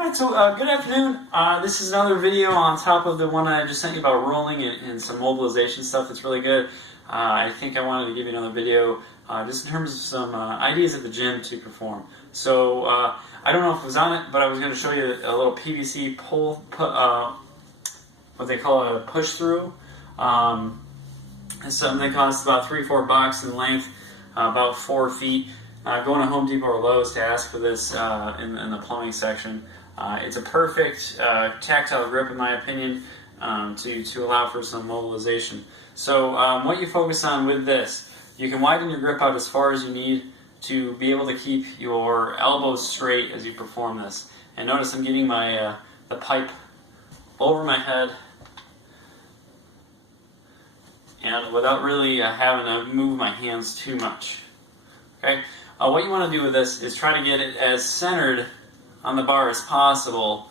Alright, so good afternoon. This is another video on top of the one I just sent you about rolling and some mobilization stuff that's really good. I think I wanted to give you another video just in terms of some ideas at the gym to perform. So I don't know if it was on it, but I was going to show you a little PVC pull, what they call a push through. It's something that costs about $3-4 in length, about 4 feet. Go to Home Depot or Lowe's to ask for this in the plumbing section. It's a perfect tactile grip, in my opinion, to allow for some mobilization. So what you focus on with this, you can widen your grip out as far as you need to be able to keep your elbows straight as you perform this. And notice I'm getting my the pipe over my head, and without really having to move my hands too much. Okay. What you want to do with this is try to get it as centered on the bar as possible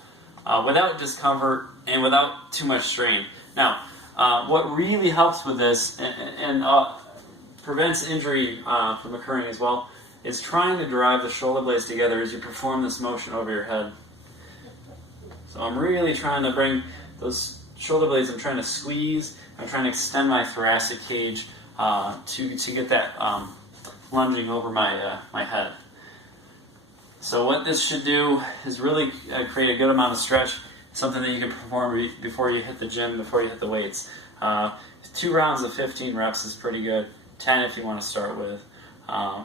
without discomfort and without too much strain. Now, what really helps with this and prevents injury from occurring as well is trying to drive the shoulder blades together as you perform this motion over your head. So I'm really trying to bring those shoulder blades, I'm trying to squeeze, I'm trying to extend my thoracic cage to get that lunging over my head. So what this should do is really create a good amount of stretch, something that you can perform before you hit the gym, before you hit the weights. 2 rounds of 15 reps is pretty good, 10 if you want to start with.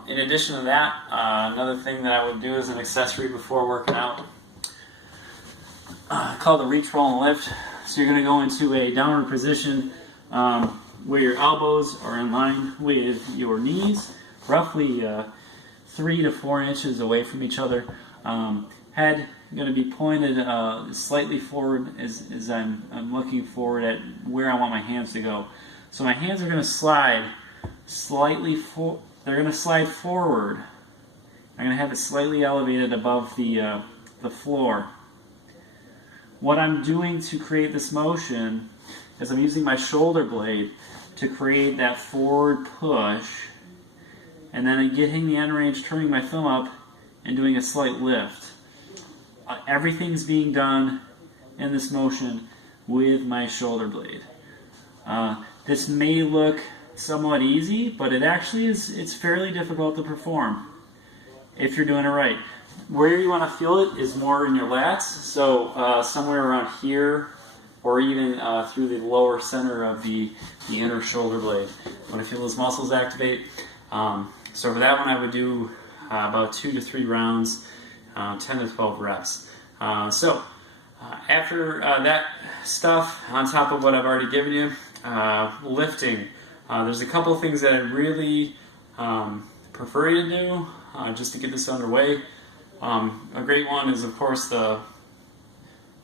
In addition to that, another thing that I would do as an accessory before working out, called the reach, roll, and lift. So you're going to go into a downward position where your elbows are in line with your knees, roughly 3 to 4 inches away from each other. Head going to be pointed slightly forward as I'm looking forward at where I want my hands to go. So my hands are going to slide slightly they're going to slide forward. I'm going to have it slightly elevated above the floor. What I'm doing to create this motion is I'm using my shoulder blade to create that forward push, and then I'm getting the end range, turning my thumb up, and doing a slight lift. Everything's being done in this motion with my shoulder blade. This may look somewhat easy, but it actually it's fairly difficult to perform if you're doing it right. Where you want to feel it is more in your lats, so somewhere around here, or even through the lower center of the inner shoulder blade. Want to feel those muscles activate. So for that one, I would do about 2 to 3 rounds, 10 to 12 reps. After that stuff, on top of what I've already given you, lifting. There's a couple of things that I really prefer you to do just to get this underway. A great one is, of course, the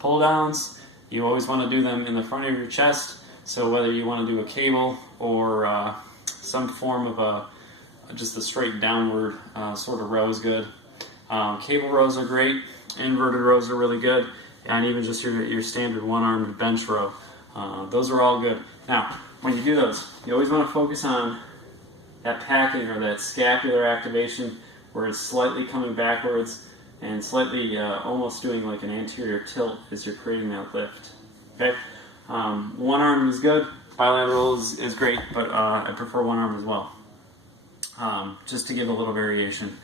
pull downs. You always want to do them in the front of your chest. So whether you want to do a cable or some form of just a straight downward sort of row is good. Cable rows are great. Inverted rows are really good. And even just your standard one-armed bench row. Those are all good. Now, when you do those, you always want to focus on that packing or that scapular activation where it's slightly coming backwards and slightly almost doing like an anterior tilt as you're creating that lift. Okay, one arm is good, bilateral is great, but I prefer one arm as well, just to give a little variation.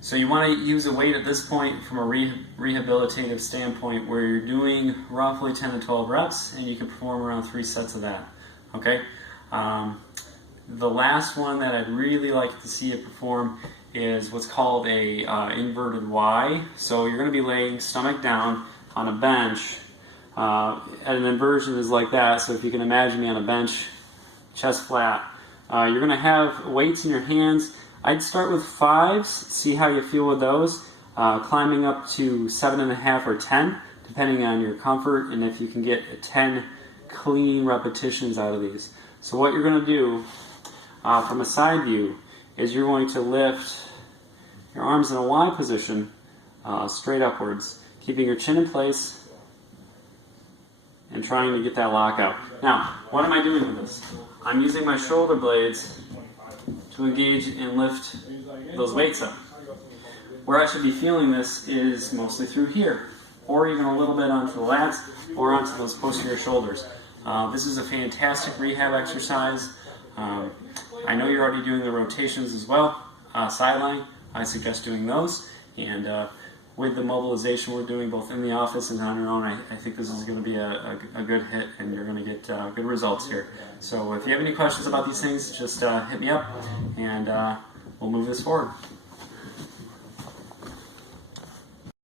So you want to use a weight at this point from a rehabilitative standpoint where you're doing roughly 10 to 12 reps and you can perform around 3 sets of that. Okay. The last one that I'd really like to see you perform is what's called a inverted Y. So you're going to be laying stomach down on a bench. And an inversion is like that. So if you can imagine me on a bench, chest flat, you're going to have weights in your hands. I'd start with 5s, see how you feel with those, climbing up to 7.5 or 10, depending on your comfort and if you can get 10 clean repetitions out of these. So what you're going to do from a side view is you're going to lift your arms in a Y position straight upwards, keeping your chin in place and trying to get that lockout. Now, what am I doing with this? I'm using my shoulder blades to engage and lift those weights up. Where I should be feeling this is mostly through here, or even a little bit onto the lats, or onto those posterior shoulders. This is a fantastic rehab exercise. I know you're already doing the rotations as well, sideline. I suggest doing those, and with the mobilization we're doing both in the office and on your own, I think this is going to be a good hit, and you're going to get good results here. So if you have any questions about these things, just hit me up, and we'll move this forward.